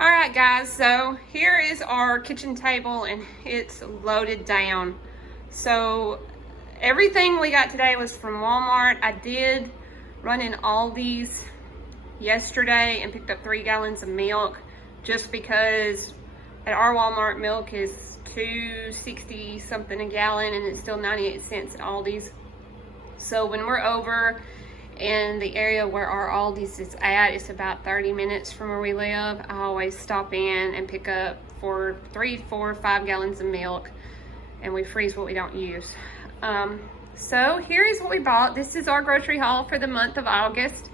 All right, guys, so here is our kitchen table and it's loaded down. So everything we got today was from Walmart. I did run in Aldi's yesterday and picked up 3 gallons of milk just because at our Walmart milk is $2.60 something a gallon and it's still 98 cents at Aldi's. So when we're over in the area where our Aldi's is at, it's about 30 minutes from where we live. I always stop in and pick up for 3, 4, 5 gallons of milk, and we freeze what we don't use. So here is what we bought. This is our grocery haul for the month of August.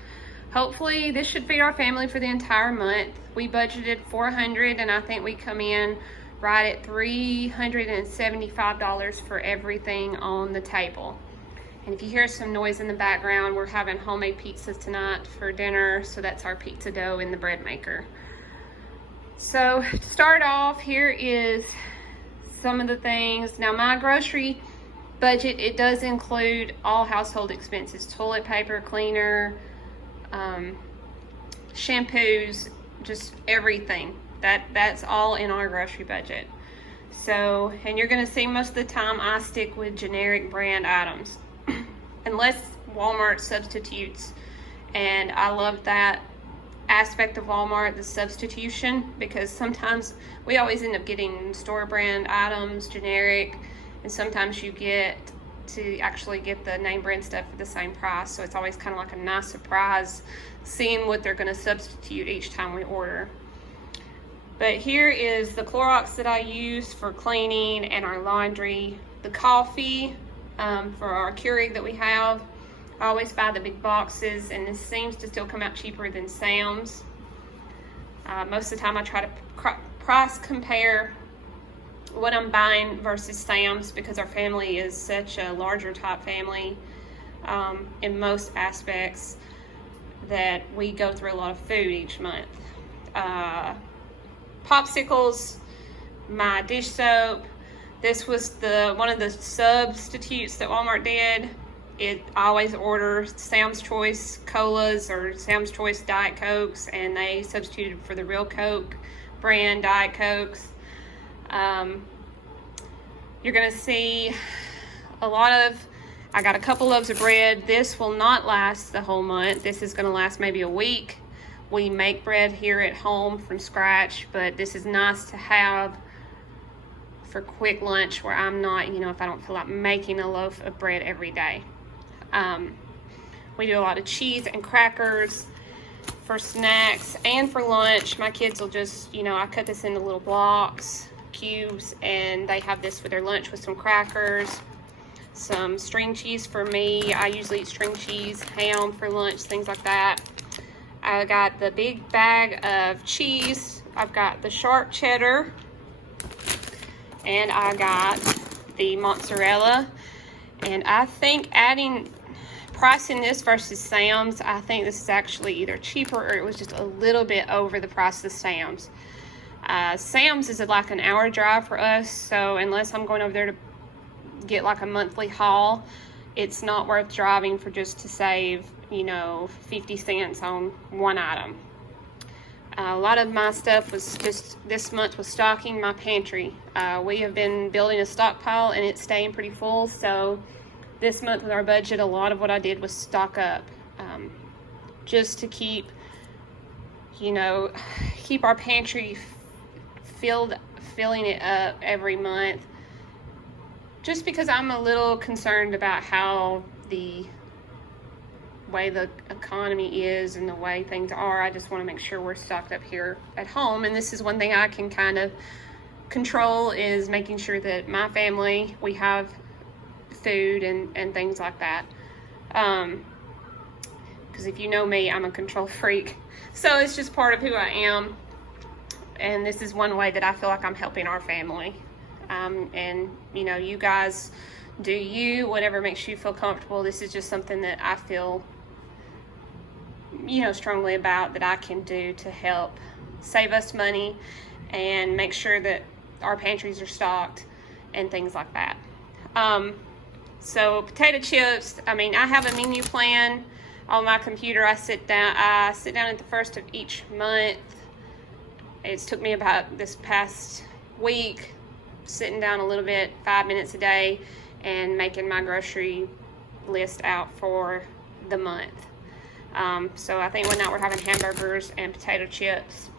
Hopefully this should feed our family for the entire month. We budgeted $400 and I think we come in right at $375 for everything on the table. And if you hear some noise in the background, we're having homemade pizzas tonight for dinner, so that's our pizza dough in the bread maker. So to start off, here is some of the things. Now my grocery budget, it does include all household expenses, toilet paper, cleaner, shampoos, just everything. That's all in our grocery budget. So, and you're gonna see most of the time I stick with generic brand items. Unless Walmart substitutes, and I love that aspect of Walmart, the substitution, because sometimes we always end up getting store brand items, generic, and sometimes you get to actually get the name brand stuff for the same price, so it's always kind of like a nice surprise seeing what they're going to substitute each time we order. But here is the Clorox that I use for cleaning and our laundry, the coffee, for our Keurig that we have. I always buy the big boxes, and this seems to still come out cheaper than Sam's. Most of the time I try to price compare what I'm buying versus Sam's because our family is such a larger type family in most aspects that we go through a lot of food each month. Popsicles, my dish soap. This was one of the substitutes that Walmart did. I always order Sam's Choice Colas or Sam's Choice Diet Cokes, and they substituted for the real Coke brand Diet Cokes. You're gonna see a lot of, I got a couple loaves of bread. This will not last the whole month. This is gonna last maybe a week. We make bread here at home from scratch, but this is nice to have for quick lunch where I'm not, if I don't feel like making a loaf of bread every day. We do a lot of cheese and crackers for snacks and for lunch. My kids will just, I cut this into little blocks, cubes, and they have this for their lunch with some crackers, some string cheese for me. I usually eat string cheese, ham for lunch, things like that. I got the big bag of cheese. I've got the sharp cheddar, and I got the mozzarella. And I think pricing this versus Sam's, I think this is actually either cheaper or it was just a little bit over the price of Sam's. Sam's is like an hour drive for us, so unless I'm going over there to get like a monthly haul, it's not worth driving for just to save, 50 cents on one item. A lot of my stuff was just this month was stocking my pantry. We have been building a stockpile and it's staying pretty full, so this month with our budget, a lot of what I did was stock up just to keep our pantry filling it up every month, just because I'm a little concerned about how the way the economy is and the way things are. I just want to make sure we're stocked up here at home, and this is one thing I can kind of control, is making sure that my family, we have food and things like that, because if you know me, I'm a control freak, so it's just part of who I am, and this is one way that I feel like I'm helping our family. And you guys do you, whatever makes you feel comfortable. This is just something that I feel strongly about, that I can do to help save us money and make sure that our pantries are stocked and things like that. So potato chips, I have a menu plan on my computer. I sit down at the first of each month It's took me about this past week sitting down a little bit, 5 minutes a day, and making my grocery list out for the month. So I think one night we're having hamburgers and potato chips,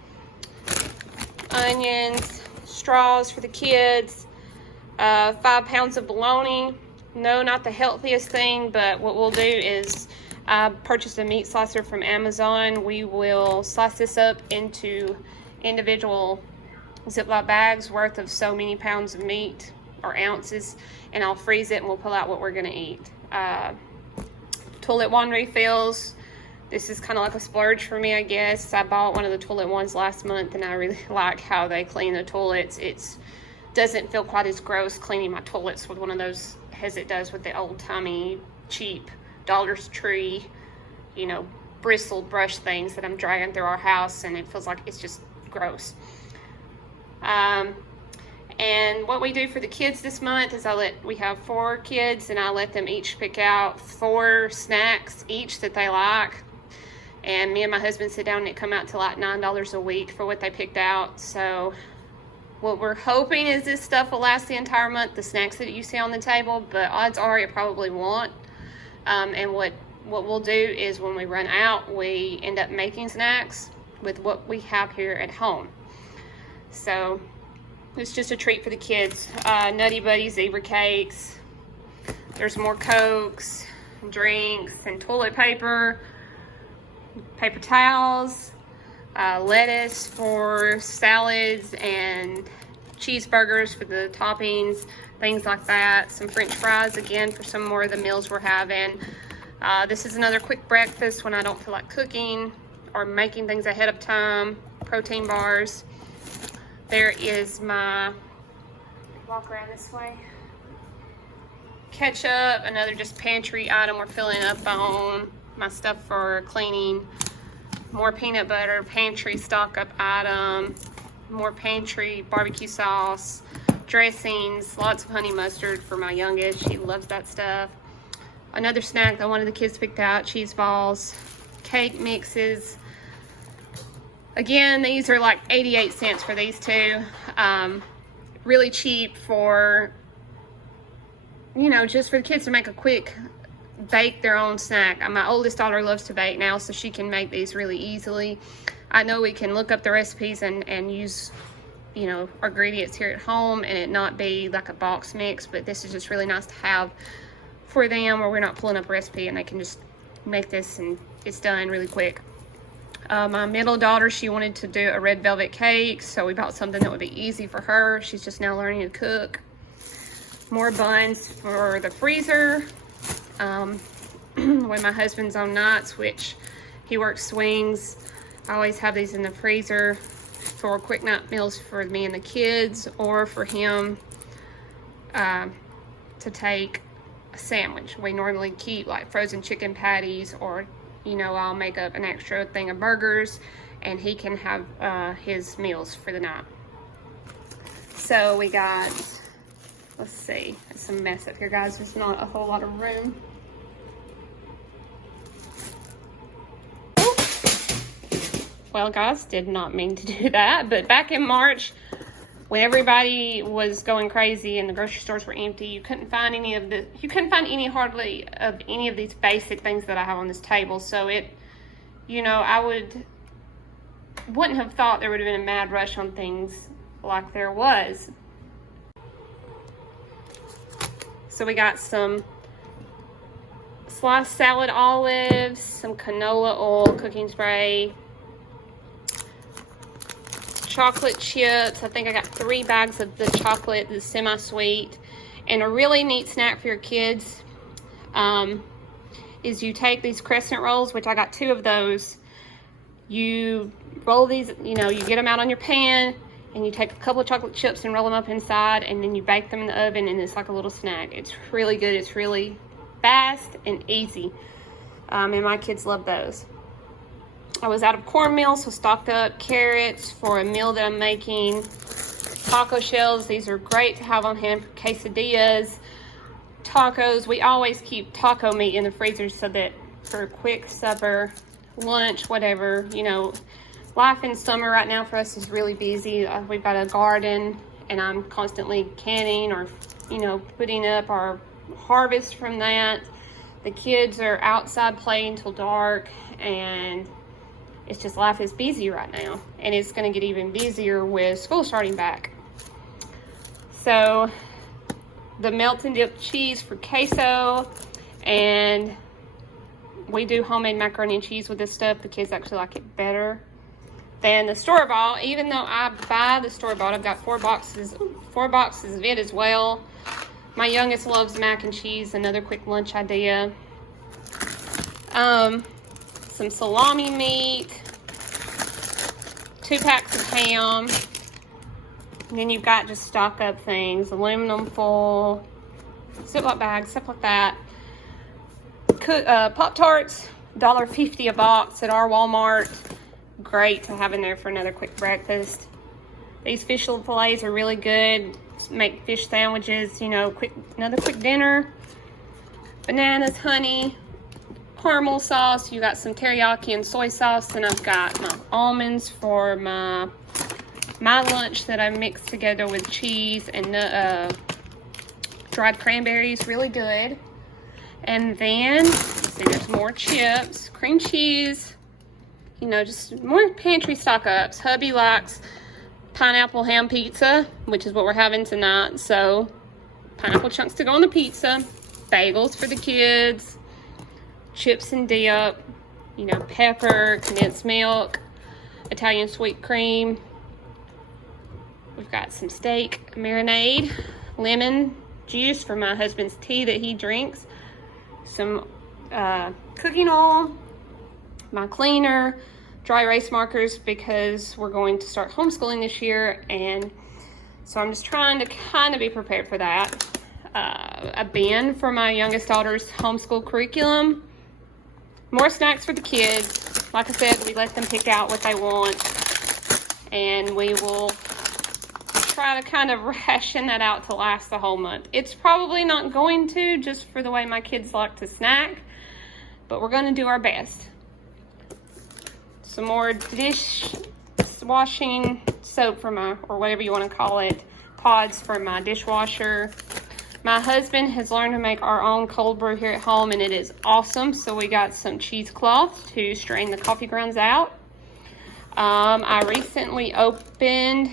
onions, straws for the kids, 5 pounds of bologna. No, not the healthiest thing, but what we'll do is I purchased a meat slicer from Amazon. We will slice this up into individual Ziploc bags worth of so many pounds of meat or ounces, and I'll freeze it and we'll pull out what we're gonna eat. Toilet wand refills. This is kind of like a splurge for me, I guess. I bought one of the toilet ones last month, and I really like how they clean the toilets. It doesn't feel quite as gross cleaning my toilets with one of those as it does with the old-timey, cheap Dollar Tree, you know, bristled brush things that I'm dragging through our house, and it feels like it's just gross. And what we do for the kids this month is we have 4 kids, and I let them each pick out 4 snacks each that they like. And me and my husband sit down and it come out to like $9 a week for what they picked out. So what we're hoping is this stuff will last the entire month, the snacks that you see on the table, but odds are it probably won't. And what we'll do is when we run out, we end up making snacks with what we have here at home. So it's just a treat for the kids. Nutty Buddy zebra cakes. There's more Cokes, drinks, and toilet paper, paper towels, lettuce for salads, and cheeseburgers for the toppings, things like that. Some French fries again for some more of the meals we're having. This is another quick breakfast when I don't feel like cooking or making things ahead of time. Protein bars. There is my, walk around this way, ketchup, another just pantry item we're filling up on. My stuff for cleaning. More peanut butter, pantry stock up item. More pantry barbecue sauce, dressings, lots of honey mustard for my youngest. She loves that stuff. Another snack that one of the kids picked out, cheese balls, cake mixes. Again, these are like 88 cents for these 2. Really cheap for, you know, just for the kids to make a quick bake their own snack. My oldest daughter loves to bake now, so she can make these really easily. I know we can look up the recipes and use, you know, our ingredients here at home and it not be like a box mix, but this is just really nice to have for them where we're not pulling up a recipe and they can just make this and it's done really quick. My middle daughter, she wanted to do a red velvet cake, so we bought something that would be easy for her. She's just now learning to cook. More buns for the freezer. When my husband's on nights, which he works swings, I always have these in the freezer for quick night meals for me and the kids, or for him to take a sandwich. We normally keep like frozen chicken patties, or you know, I'll make up an extra thing of burgers and he can have his meals for the night. So we got, let's see, it's a mess up here, guys. There's not a whole lot of room. Well, guys, did not mean to do that, but back in March, when everybody was going crazy and the grocery stores were empty, you couldn't find hardly of any of these basic things that I have on this table. So it, you know, I wouldn't have thought there would have been a mad rush on things like there was. So we got some sliced salad olives, some canola oil, cooking spray, chocolate chips. I think I got 3 bags of the chocolate, the semi-sweet. And a really neat snack for your kids is you take these crescent rolls, which I got 2 of those. You roll these, you know, you get them out on your pan, and you take a couple of chocolate chips and roll them up inside, and then you bake them in the oven, and it's like a little snack. It's really good. It's really fast and easy. And my kids love those. I was out of cornmeal, so stocked up carrots for a meal that I'm making. Taco shells, these are great to have on hand for quesadillas, tacos. We always keep taco meat in the freezer so that for a quick supper, lunch, whatever, you know, life in summer right now for us is really busy. We've got a garden, and I'm constantly canning or, you know, putting up our harvest from that. The kids are outside playing till dark, and it's just, life is busy right now, and it's going to get even busier with school starting back. So the melt and dip cheese for queso, and we do homemade macaroni and cheese with this stuff. The kids actually like it better than the store-bought. Even though I buy the store-bought, I've got four boxes of it as well. My youngest loves mac and cheese, another quick lunch idea. Some salami meat, 2 packs of ham, and then you've got just stock up things, aluminum foil, Ziploc bags, stuff like that. Pop-Tarts, $1.50 a box at our Walmart. Great to have in there for another quick breakfast. These fish fillets are really good. Make fish sandwiches, you know, another quick dinner. Bananas, honey, caramel sauce. You got some teriyaki and soy sauce, and I've got my almonds for my lunch that I mixed together with cheese and dried cranberries. Really good. And then, let's see, there's more chips, cream cheese, you know, just more pantry stock ups. Hubby likes pineapple ham pizza, which is what we're having tonight. So pineapple chunks to go on the pizza, bagels for the kids, chips and dip, you know, pepper, condensed milk, Italian sweet cream. We've got some steak marinade, lemon juice for my husband's tea that he drinks, some cooking oil, my cleaner, dry erase markers because we're going to start homeschooling this year, and so I'm just trying to kind of be prepared for that. A bin for my youngest daughter's homeschool curriculum, more snacks for the kids. Like I said, we let them pick out what they want, and we will try to kind of ration that out to last the whole month. It's probably not going to, just for the way my kids like to snack, but we're going to do our best. Some more dishwashing soap for my, or whatever you want to call it, pods for my dishwasher. My husband has learned to make our own cold brew here at home, and it is awesome. So we got some cheesecloth to strain the coffee grounds out. I recently opened,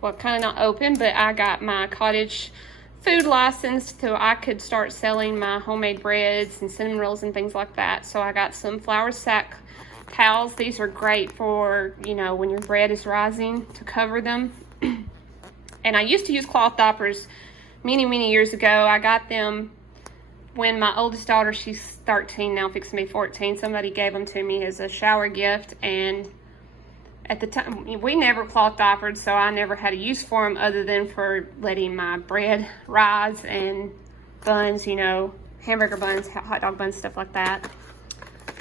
well, kind of not open, but I got my cottage food license so I could start selling my homemade breads and cinnamon rolls and things like that. So I got some flour sack towels. These are great for, you know, when your bread is rising, to cover them. And I used to use cloth diapers many years ago. I got them when my oldest daughter, she's 13 now, fixing to be 14. Somebody gave them to me as a shower gift, and at the time, we never cloth diapered, so I never had a use for them other than for letting my bread rise, and buns, you know, hamburger buns, hot dog buns, stuff like that.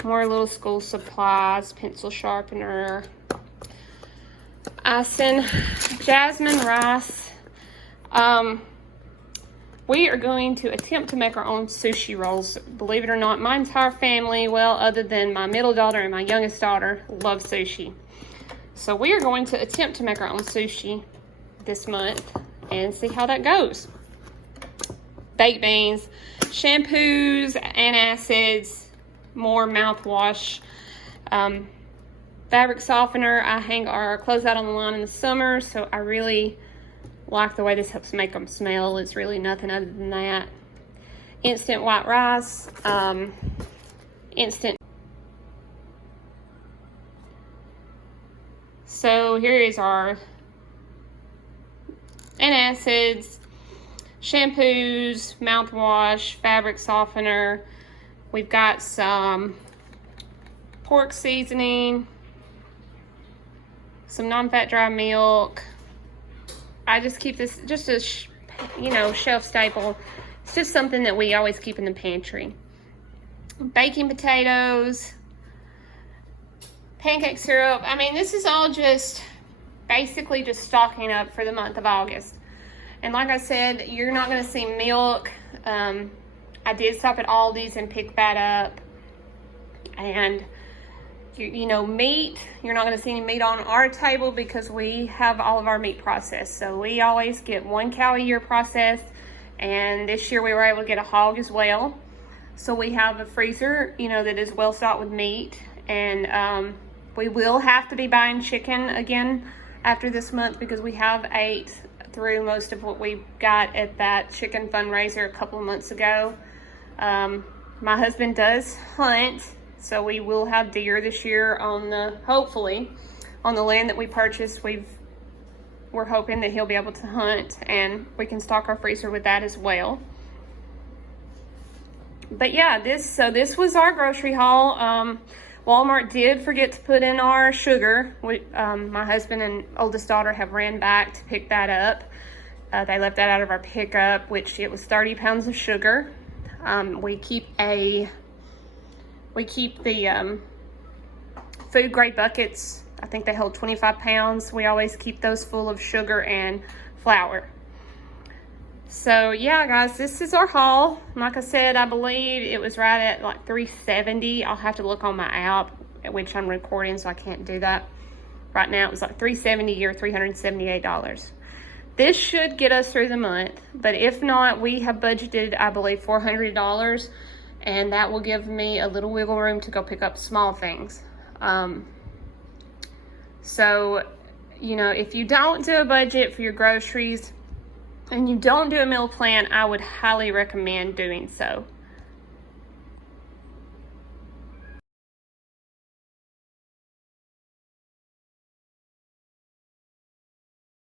More little school supplies, pencil sharpener, icing, jasmine rice. We are going to attempt to make our own sushi rolls. Believe it or not, my entire family, well, other than my middle daughter and my youngest daughter, love sushi. So we are going to attempt to make our own sushi this month and see how that goes. Baked beans, shampoos, antacids, more mouthwash, fabric softener. I hang our clothes out on the line in the summer, so I really like the way this helps make them smell. It's really nothing other than that. Instant white rice, instant. So here is our antacids, shampoos, mouthwash, fabric softener. We've got some pork seasoning, some non-fat dry milk. I just keep this just a shelf staple. It's just something that we always keep in the pantry. Baking potatoes, pancake syrup. I mean, this is all just basically just stocking up for the month of August. And like I said, you're not going to see milk. I did stop at Aldi's and pick that up. And you know, meat, you're not going to see any meat on our table because we have all of our meat processed. So we always get 1 cow a year processed, and this year we were able to get a hog as well. So we have a freezer, you know, that is well stocked with meat, and we will have to be buying chicken again after this month because we have ate through most of what we got at that chicken fundraiser a couple of months ago. My husband does hunt, so we will have deer this year on the, hopefully, on the land that we purchased. We're hoping that he'll be able to hunt, and we can stock our freezer with that as well. But yeah, this was our grocery haul. Walmart did forget to put in our sugar. My husband and oldest daughter have ran back to pick that up. They left that out of our pickup, which it was 30 pounds of sugar. We keep the food grade buckets. I think they hold 25 pounds. We always keep those full of sugar and flour. So yeah, guys, this is our haul. Like I said, I believe it was right at like $370. I'll have to look on my app, which I'm recording, so I can't do that right now. It was like $370 or $378. This should get us through the month, but if not, we have budgeted, I believe, $400, and that will give me a little wiggle room to go pick up small things. So, you know, if you don't do a budget for your groceries and you don't do a meal plan, I would highly recommend doing so.